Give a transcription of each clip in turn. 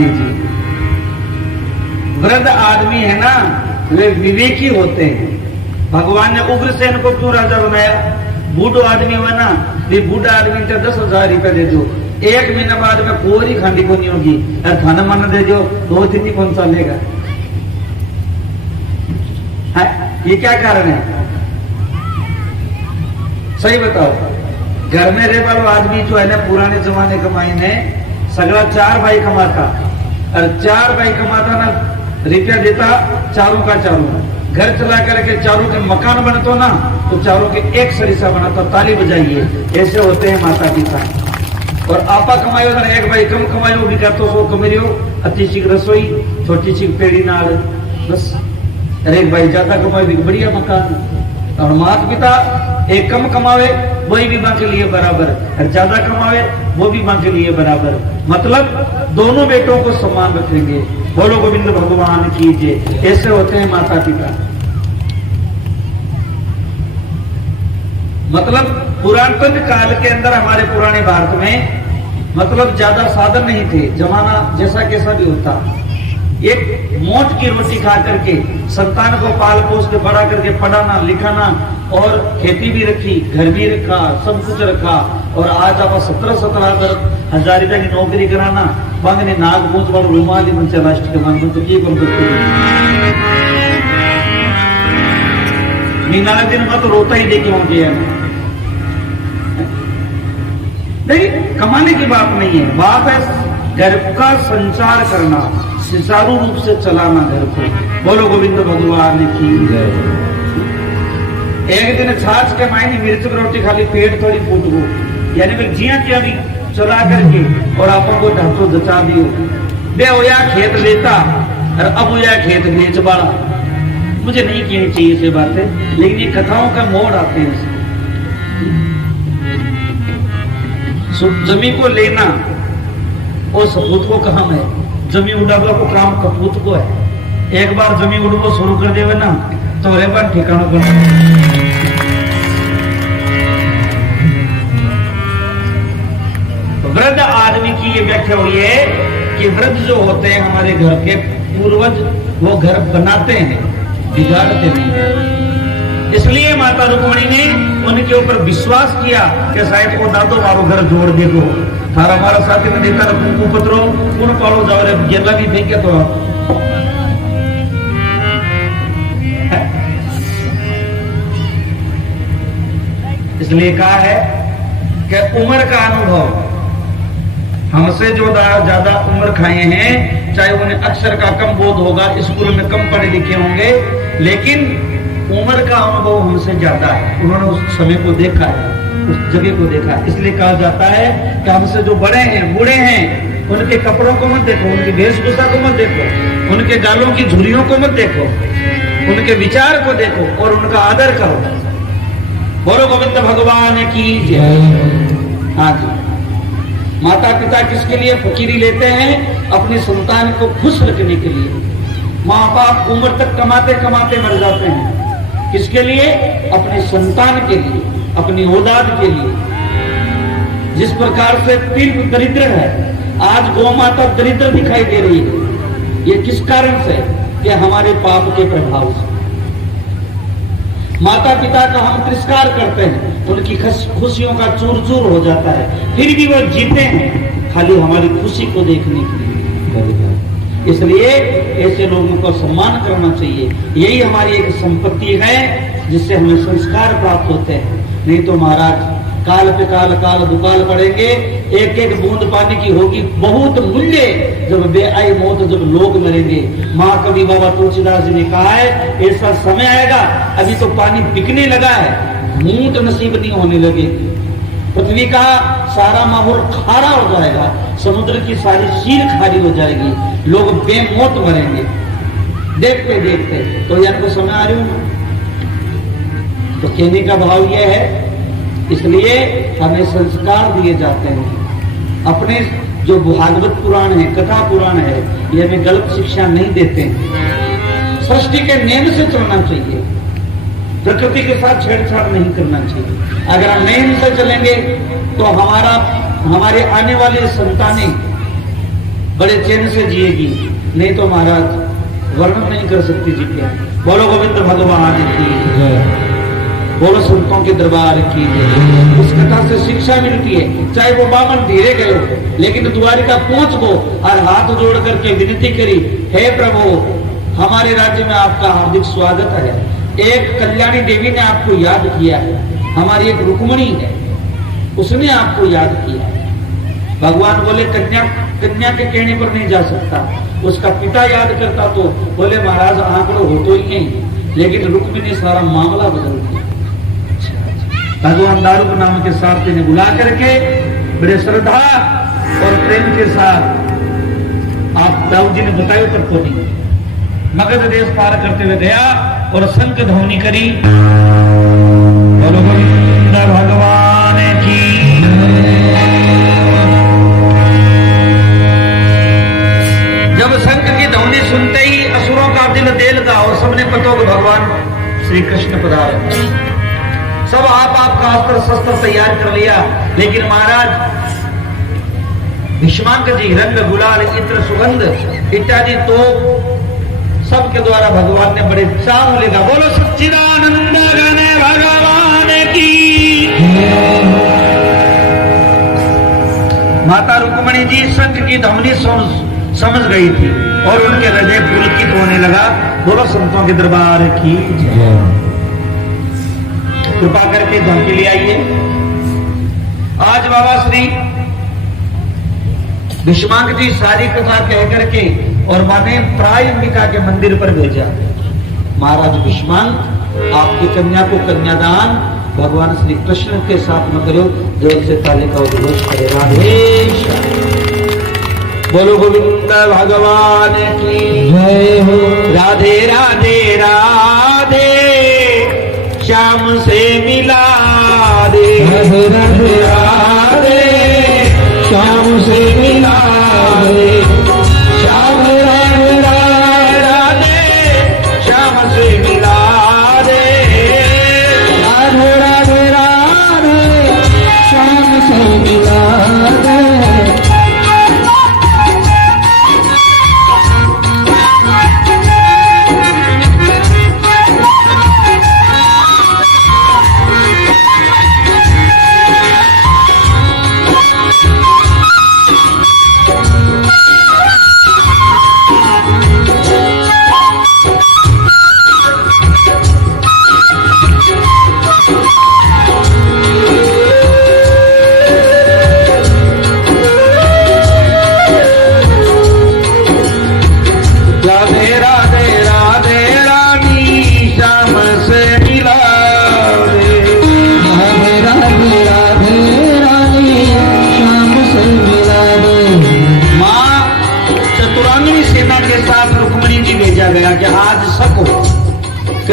लीजिए, वृद्ध आदमी है ना, वे विवेकी होते हैं। भगवान ने उग्रसेन को क्यों राजा बनाया? बूढ़ो आदमी हुआ ना, ये बूढ़ा आदमी को 10,000 रुपए दे दो, 1 महीना बाद में कोई खांडी को नहीं होगी, और खाना माना दे दो 2-3 कौन सा लेगा? ये क्या कारण है? सही बताओ। घर में रहे वाला आदमी जो है ना, पुराने जमाने कमाई ने सगड़ा 4 भाई कमाता, और 4 भाई कमाता ना, रुपया देता चारों का चारों, घर चला करके चारों के मकान बनतो ना, तो चारों के एक सरिसा बनाता। ताली बजाइए, ऐसे होते हैं माता पिता। और आपा कमायो तो एक भाई कम कमायो भी कर तो सो कमरियो, अति सी रसोई, छोटी सी पेड़ी नाल, बस। और एक भाई ज्यादा कमाए भी बढ़िया मकान। और माता पिता एक कम कमावे वही भी मां के लिए बराबर, और ज्यादा कमावे वो भी मां के लिए बराबर। मतलब दोनों बेटों को समान रखेंगे। बोलो गोविंद भगवान की जय। ऐसे होते हैं माता पिता। मतलब पुरातन काल के अंदर हमारे पुराने भारत में मतलब ज्यादा साधन नहीं थे, जमाना जैसा कैसा भी होता। एक मौज की रोटी खा करके संतान को पाल पोस के बड़ा करके पढ़ाना लिखाना, और खेती भी रखी, घर भी रखा, सब कुछ रखा। और आज आप 17,000 रुपए की नौकरी कराना, बंगने नाग मूत वाल रुमाली मन से राष्ट्र के मन तो ये मीना दिन मत रोता ही देखे होंगे। नहीं, कमाने की बात नहीं है, बात है घर का संचार करना, सुचारू रूप से चलाना घर को। बोलो गोविंद भगवान की जय। एक दिन छाछ के मायने मिर्च की रोटी खाली पेट थोड़ी फूट गो, यानी फिर जिया क्या भी चला करके और आपको ढांचो जचा दियो, बे होया खेत लेता और अब होया खेत बेच बाड़ा। मुझे नहीं कहनी चाहिए से बातें, लेकिन ये कथाओं का मोड़ आते हैं। जमीन को लेना और सपूत को काम है, जमीन उड़ावला को काम कपूत को है। एक बार जमीन उड़ो शुरू कर देवे ना, तो एक बार ठिकाना बना। वृद्ध आदमी की ये व्याख्या हुई है कि वृद्ध जो होते हैं हमारे घर के पूर्वज, वो घर बनाते हैं, बिगाड़ते नहीं। इसलिए माता रुक्मिणी ने उनके ऊपर विश्वास किया कि शायद वो दादो मारो घर जोड़ दे दो, थारा हमारा साथी में देता कुंकू पत्रो उन पालो जाओ रे गेला भी फेंके तो। इसलिए कहा है कि उम्र का अनुभव, हमसे जो ज्यादा उम्र खाए हैं, चाहे उन्हें अक्षर का कम बोध होगा, स्कूल में कम पढ़े लिखे होंगे, लेकिन उम्र का अनुभव हमसे ज्यादा है। उन्होंने उस समय को देखा है, उस जगह को देखा है। इसलिए कहा जाता है कि हमसे जो बड़े हैं, बूढ़े हैं, उनके कपड़ों को मत देखो, उनकी वेशभूषा को मत देखो, उनके गालों की झुर्रियों को मत देखो, उनके विचार को देखो और उनका आदर करो। बोलो गोविंद भगवान की जय। हाँ जी, माता पिता किसके लिए फकीरी लेते हैं? अपनी संतान को खुश रखने के लिए। माँ बाप उम्र तक कमाते कमाते मर जाते हैं, किसके लिए? अपने संतान के लिए, अपनी औलाद के लिए। जिस प्रकार से तीव्र दरिद्र है, आज गौ माता दरिद्र दिखाई दे रही है, ये किस कारण से? कि हमारे पाप के प्रभाव से। माता पिता का हम तिरस्कार करते हैं, उनकी खुशियों का चूर चूर हो जाता है, फिर भी वो जीते हैं खाली हमारी खुशी को देखने के लिए। इसलिए ऐसे लोगों को सम्मान करना चाहिए। यही हमारी एक संपत्ति है जिससे हमें संस्कार प्राप्त होते हैं। नहीं तो महाराज काल पे काल काल दुकाल पड़ेंगे, एक एक बूंद पानी की होगी बहुत मूल्य, जब बेआई मौत जब लोग मरेंगे। महाकवि बाबा तुलसीदास जी ने कहा है, ऐसा समय आएगा, अभी तो पानी बिकने लगा है, मूंट नसीब नहीं होने लगेगी। पृथ्वी का सारा माहौल खारा हो जाएगा, समुद्र की सारी सील खारी हो जाएगी, लोग बेमौत मरेंगे देखते देखते। तो यार को समय आ रही हूं, तो कहने का भाव यह है, इसलिए हमें संस्कार दिए जाते हैं। अपने जो भागवत पुराण है, कथा पुराण है, ये हमें गलत शिक्षा नहीं देते हैं। सृष्टि के नियम से चलना चाहिए, प्रकृति के साथ छेड़छाड़ नहीं करना चाहिए। अगर हम नियम से चलेंगे तो हमारे आने वाले संतानें बड़े चैन से जिएगी, नहीं तो महाराज वर्णन नहीं कर सकती जी क्या। बोलो गोविंद भगवान की, बोलो संतों के दरबार की। उस कथा से शिक्षा मिलती है, चाहे वो बामन धीरे गए लेकिन द्वारिका पहुंच गो और हाथ जोड़ करके विनती करी, हे प्रभु हमारे राज्य में आपका हार्दिक स्वागत है। एक कल्याणी देवी ने आपको याद किया है, हमारी एक रुक्मणी है उसने आपको याद किया है। भगवान बोले कन्या के कहने पर नहीं जा सकता, उसका पिता याद करता तो बोले महाराज आंकड़ो हो तो ही नहीं, लेकिन रुक्मिणी ने सारा मामला बदल दिया। भगवान दारूक नाम के सारथी ने बुला करके बड़े श्रद्धा और प्रेम के साथ आप दाऊद जी ने बताया तब को नहीं, मगध देश पार करते हुए गया और शंख ध्वनि करी। बोलो गोविंद भगवान की। जब शंख की ध्वनि सुनते ही असुरों का दिल देल का और सबने पतो को भगवान श्री कृष्ण पधारे। सब आप का अस्त्र शस्त्र तैयार कर लिया, लेकिन महाराज भीष्मांक जी रंग गुलाल इत्र सुगंध इत्यादि तो सबके द्वारा भगवान ने बड़े चाव लेगा। बोलो सच्चिदानंद घन भगवान की। माता रुक्मिणी जी शंख की ध्वनि समझ गई थी और उनके हृदय पुलकित होने लगा। बोलो संतों के दरबार की कृपा करके झांकी ले आइए। आज बाबा श्री भीष्मांक जी सारी कथा कह करके और माने प्रायंबिका के मंदिर पर भेजा। महाराज भीष्मांक आपकी कन्या को कन्यादान भगवान श्री कृष्ण के साथ में करो। जोर से ताली का उद्घोष करे। राधे बोलो गोविंद भगवान की जय हो। राधे राधे राधे श्याम से मिला दे। राधे राधे राधे श्याम से मिला दे। श्याम राधे राधे श्याम से मिला दे। राधे राधे राधे श्याम से मिला दे।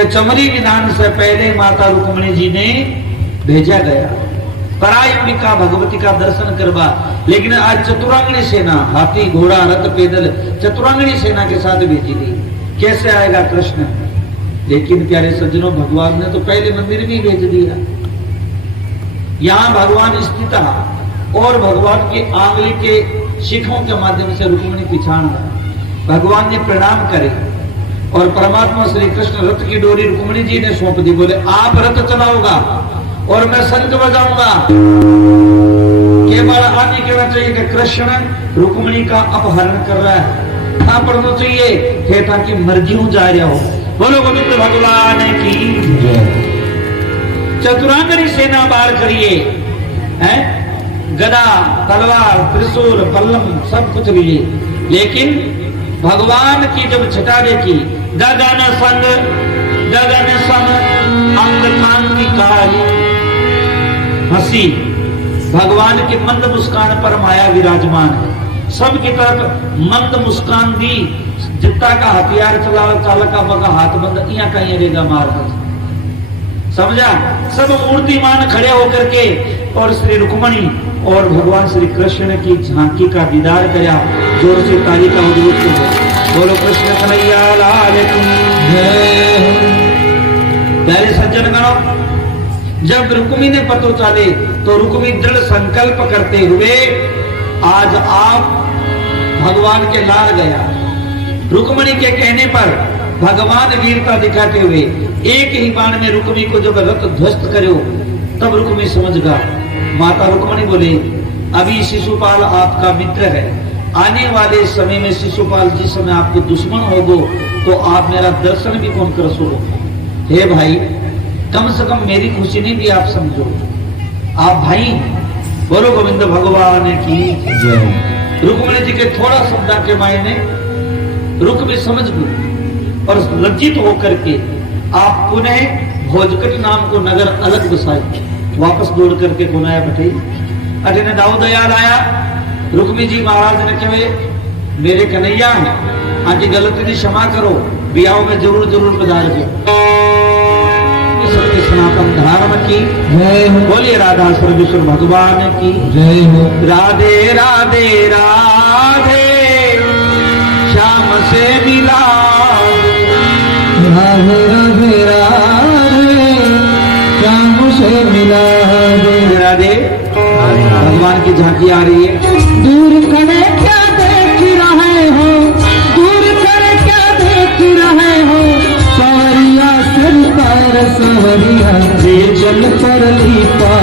चमरी विधान से पहले माता रुक्मिणी जी ने भेजा गया परायंबिका भगवती का दर्शन करवा। लेकिन आज चतुरांगणी सेना हाथी घोड़ा रथ पैदल चतुरांगणी सेना के साथ भेजी गई। कैसे आएगा कृष्ण? लेकिन प्यारे सज्जनों भगवान ने तो पहले मंदिर में भेज दिया। यहाँ भगवान स्थित और भगवान की आंगली के शिखों के माध्यम से रुक्मिणी पिछाड़ भगवान ने प्रणाम करे और परमात्मा श्री कृष्ण रथ की डोरी रुक्मिणी जी ने सौंप दी। बोले आप रथ चलाओगा और मैं शंख बजाऊंगा। केवल आदि कहना चाहिए कि कृष्ण रुक्मिणी का अपहरण कर रहा है, हाँ पढ़ना चाहिए थे ताकि मर्जियों जा रहा हो। बोलो गोविंद भगवान की। चतुरांगनी सेना बाहर करिए, हैं गदा तलवार त्रिशूल पल्लम सब कुछ लिए। लेकिन भगवान की जब छटा देखी गगन संग अंग कांति काली हंसी। भगवान की मंद मुस्कान पर माया विराजमान है। सबकी तरफ मंद मुस्कान दी। जितना का हथियार चला चालक का बगा हाथ बंद यहाँ कहीं रहेगा मार समझा। सब मूर्तिमान खड़े होकर के और श्री रुक्मिणी और भगवान श्री कृष्ण की झांकी का दीदार कराया। जोर से ताली का उद्घोष। बोलो कृष्ण कन्हैया लाल की जय। प्यारे सज्जन गणों, जब रुक्मिणी ने पतो चले तो रुक्मिणी दृढ़ संकल्प करते हुए आज आप भगवान के लार गया। रुक्मणी के कहने पर भगवान वीरता दिखाते हुए एक ही बाण में रुक्मी को जब रथ ध्वस्त करो, तब रुक्मी समझ गया। माता रुक्मणी बोले, अभी शिशुपाल आपका मित्र है, आने वाले समय में शिशुपाल जिस समय आपको दुश्मन होगो तो आप मेरा दर्शन भी कौन कर सो। हे भाई, कम से कम मेरी खुशी नहीं भी आप समझो, आप भाई। बोलो गोविंद भगवान की जय। रुक्मणी जी के थोड़ा शब्द के मायने रुक्मी समझ गई और लज्जित होकर के आप पुनः भोजकट नाम को नगर अलग बसाए, वापस दौड़ करके कौन आया बटे अटे ने दाऊ दयाल आया। रुक्मी जी महाराज ने कहे, मेरे कन्हैया है, आज गलती ने क्षमा करो, ब्याह में जरूर जरूर पधार दो। सबके सनातन धर्म की जय हो। बोलिए राधा सर्वेश्वर भगवान की जय हो। राधे राधे राधे श्याम से मिला, राधे राधे राधे श्याम से मिला। राधे भगवान की झांकी आ रही है। दूर खड़े क्या देख रहे हो, दूर खड़े क्या देख रहे हो, सवरिया सरकार सवरिया ले चल पर लीपा,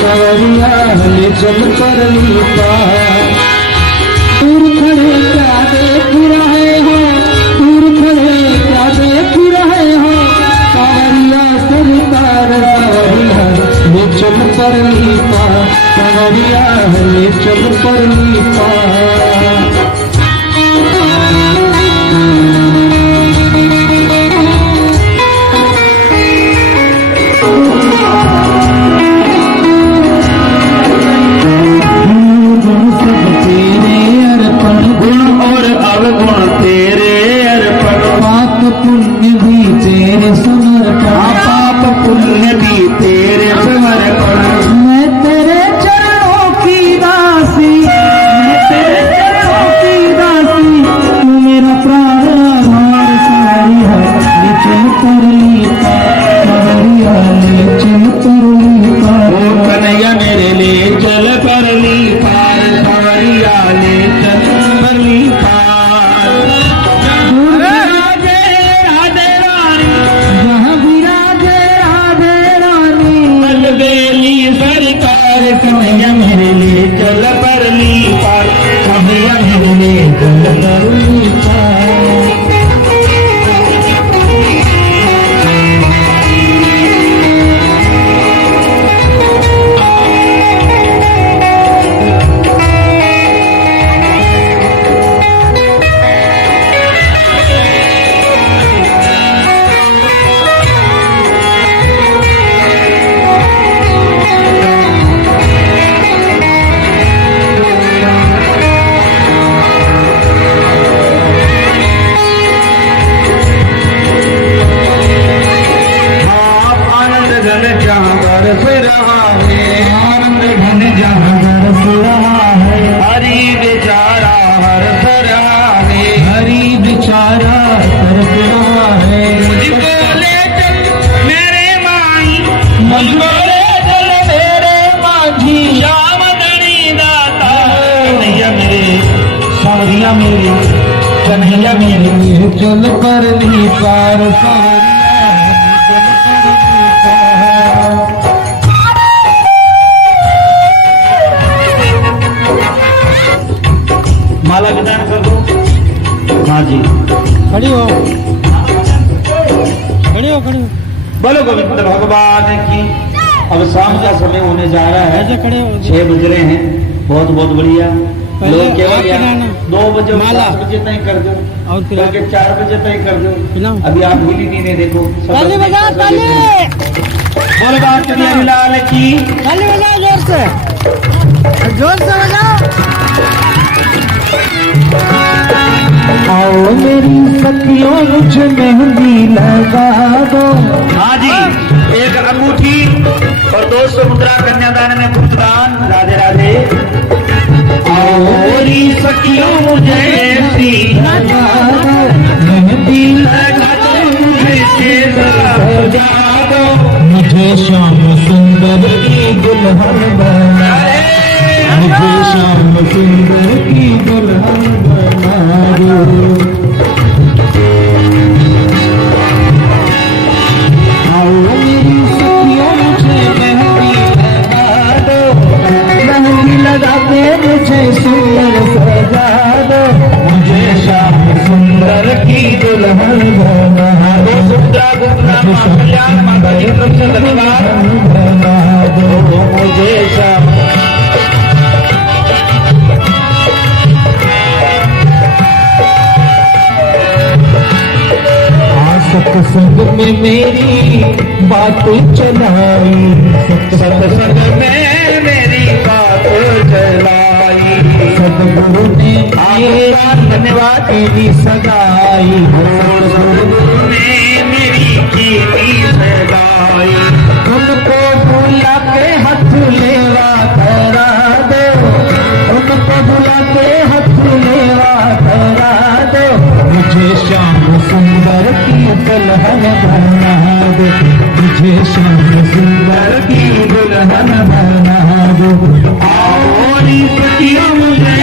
सवरिया ले चल पर लीपा। दूर खड़े क्या देख रहे हो, दूर खड़े क्या देख रहे हो, सवरिया सरकार सवरिया ले चल पर लीपा, सवरिया ले चल पर लीपा। कन्हैया मेरे चल पर ली पार, माला विदान कर दो। हाँ जी, खड़ी हो, खड़ी हो, खड़ी हो। बोलो गोविंद भगवान की। अब शाम का समय होने जा रहा है, 6 बज रहे हैं। बहुत बहुत बढ़िया। लोग केवल 2 बजे 7 बजे तय कर दो और फिर 4 बजे तय कर दो। अभी आप हिली नहीं, देखो ताली बजा, ताली। बोल बात लाल की। ताली बजाओ जोर से, जोर से बजाओ। आओ मेरी सखियों मुझे मेहंदी लगा दो। हाँ जी, एक अंगूठी और 200 मुद्रा कन्यादान में पुत्रदान। राधे राधे। आओ मेरी सखियों मुझे ऐसी मेहंदी लगा दो, मुझे श्याम सुंदर की दुल्हन बना, मुझे श्याम सुंदर की दुल्हन बना। में मेरी बात चलाई, सत्संग में मेरी बात चलाई, सदगुरु ने धन्यवाद तेरी सगाई, सदगुरु ने मेरी कीर्ति सगाई। उनको बुला के हाथ लेवा धरा दो, उनको बुला के हाथ लेवा धरा दो, मुझे श्याम सुंदर की दुल्हन बना दो, मुझे श्याम सुंदर की दुल्हन बना दो। और इसकी मुझे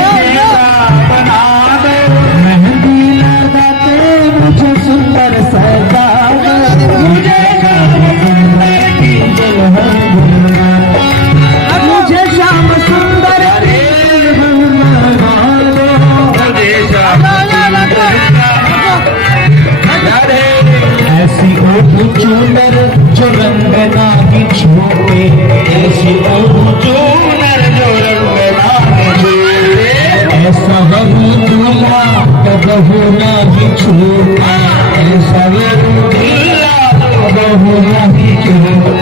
बना दो, मेहंदी लगा के मुझे सुंदर सजा दो, मुझे श्याम सुंदर की दुल्हन बना दो, मुझे श्याम सुंदर की दुल्हन बना दो। ऐसी ओढ़ चूनर जो रंग नाही छूटे, ऐसी ओढ़ चूनर जो रंग नाम छूटे, ऐसा वही दूल्हा कबहू नाही छूटा, ऐसा वही दूल्हा कबहू नाही छूटा।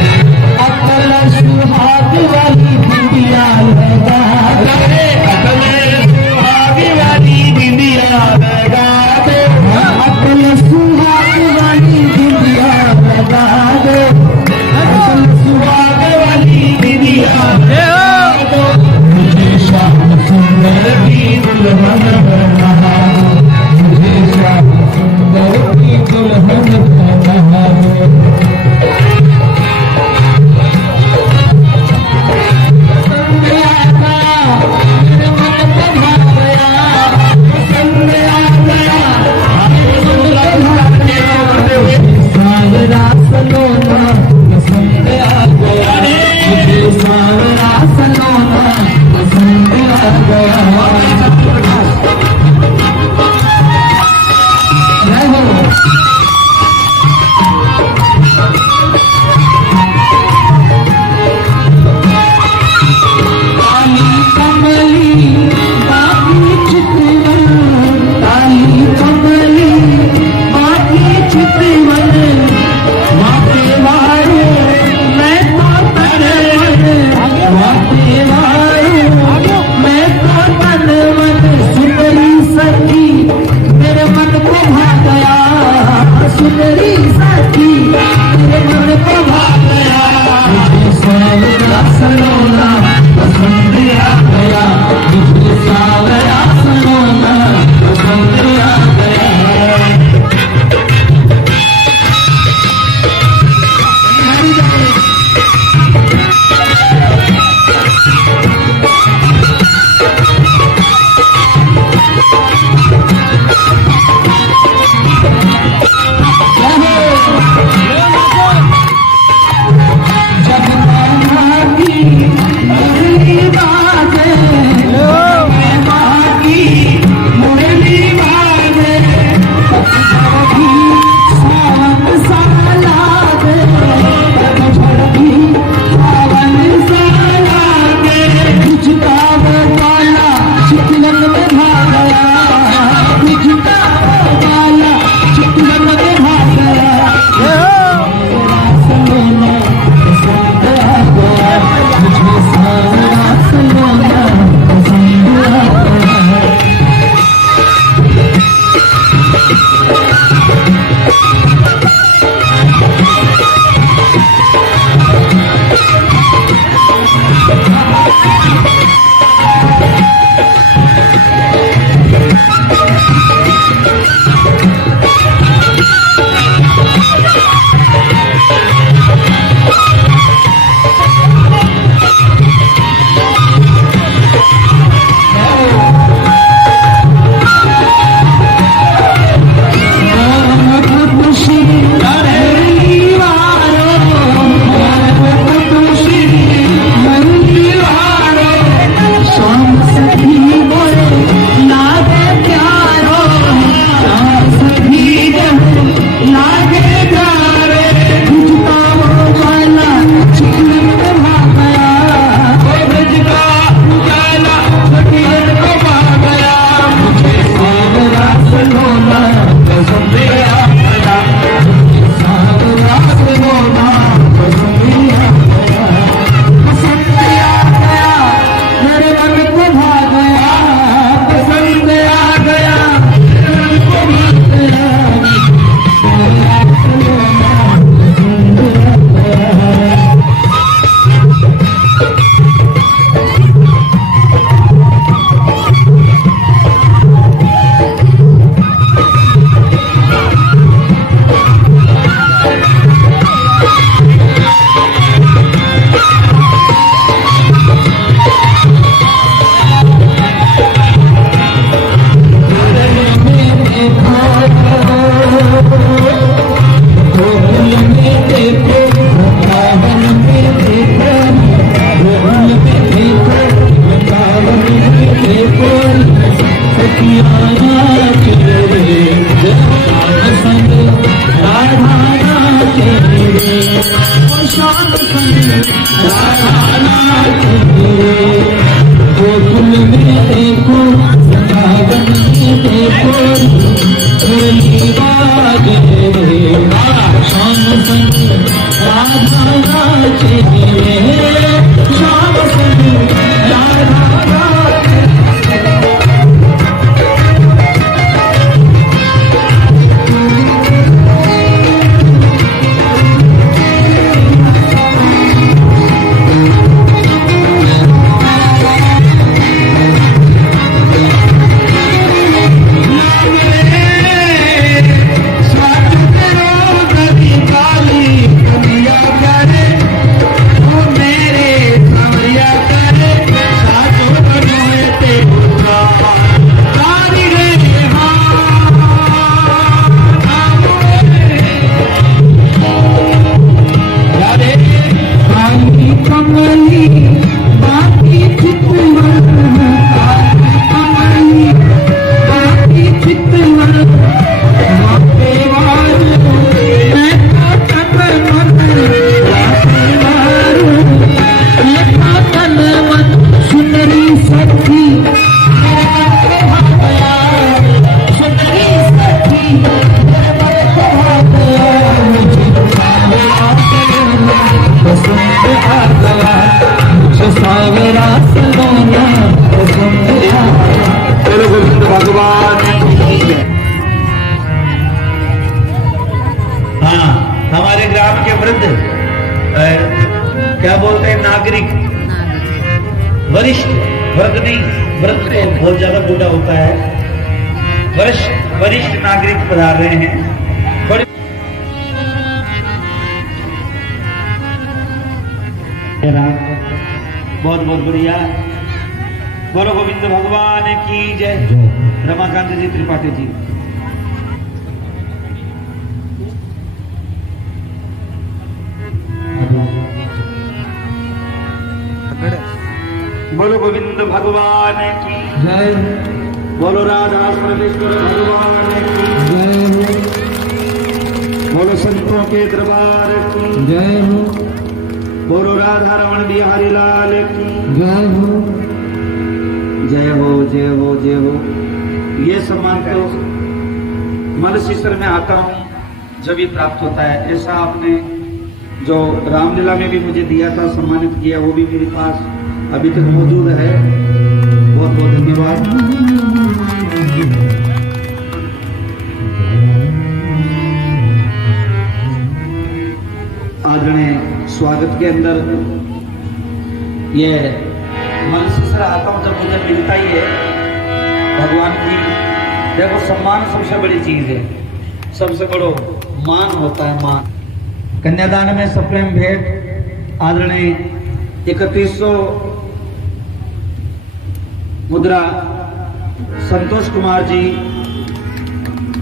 अकल सुहाग वाली बिंदिया लगा दे, अकल सुहाग वाली बिंदिया लगा दे, अकल सुहाग वाली बिंदिया लगा दे, अकल सुहाग वाली बिंदिया लगा दो, मुझे श्याम सुंदर की दुल्हन बना दो, मुझे श्याम सुंदर की दुल्हन बना दो। सावरा सलोना पसंद आ गया, मुझे सावरा सलोना पसंद आ गया। काली कमली बाकी चितवन, काली कमली बाकी चितवन, माते वारू मैं तो तनवन, माते वारू मैं तो तनवन, सुंदरी सखी मेरे मन को भा गया, सुंदरी सखी मेरे मन को भा गया, मुझे सावरा सलोना पसंद आ गया, मुझे सावरा सलोना पसंद आ गया। वृद्ध, क्या बोलते हैं, नागरिक, वरिष्ठ, वृद्ध नहीं, वृद्ध तो बहुत ज्यादा बूढ़ा होता है, वरिष्ठ नागरिक पधार रहे हैं। बड़े बहुत बहुत बढ़िया। बोलो गोविंद भगवान की जय। रमाकांत जी त्रिपाठी जी। बोलो गोविंद भगवान की जय। बोलो राधा परमेश्वर भगवान की जय। बोलो संतों के दरबार की जय हो। बोलो राधा रमण बिहारी लाल की जय हो। जय हो जय हो जय हो। ये सम्मान तो मनुष्य में आता हूँ जब ये प्राप्त होता है। ऐसा आपने जो रामलीला में भी मुझे दिया था, सम्मानित किया, वो भी मेरे पास अभी तक मौजूद है। बहुत बहुत धन्यवाद। आदरणीय स्वागत के अंदर ये मन से आता हूं जब मुझे मिलता ही है भगवान की। देखो, सम्मान सबसे बड़ी चीज है, सबसे बड़ो मान होता है, मान। कन्यादान में सप्रेम भेंट आदरणीय 3100 मुद्रा संतोष कुमार जी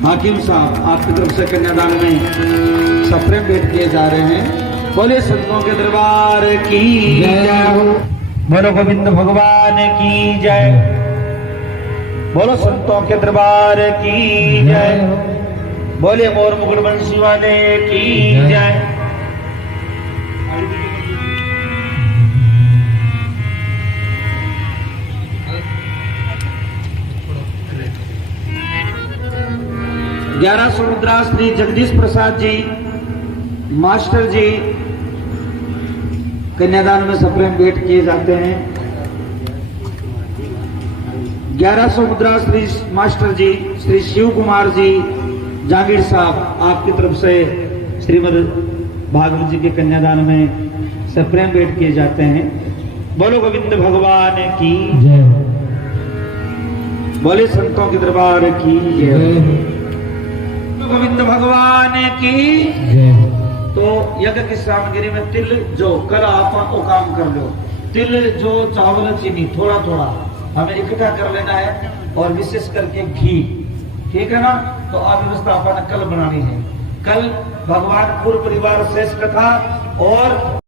हाकिम साहब, आपकी तरफ से कन्यादान में सप्रेम भेंट किए जा रहे हैं। बोले संतों के दरबार की जय हो। बोलो गोविंद भगवान की जय। बोलो संतों के दरबार की जय। बोले मोर मुकुट बंसी वाले की जय। ग्यारह सौ मुद्रा श्री जगदीश प्रसाद जी मास्टर जी कन्यादान में सप्रेम भेंट किए जाते हैं। 1100 मुद्रा श्री मास्टर जी श्री शिव कुमार जी जागीर साहब, आपकी तरफ से श्रीमद् भागवत जी के कन्यादान में सप्रेम भेंट किए जाते हैं। बोलो गोविंद भगवान की जय। बोले संतों के दरबार की जय। गोविंद भगवान की जय। तो यज्ञ की सामग्री में तिल जो कर आप वो काम कर लो। तिल जो चावल चीनी थोड़ा थोड़ा हमें इकट्ठा कर लेना है, और विशेष करके घी, ठीक है ना। तो आप व्यवस्था अपन कल बनानी है। कल भगवान पूर्व परिवार शेष कथा और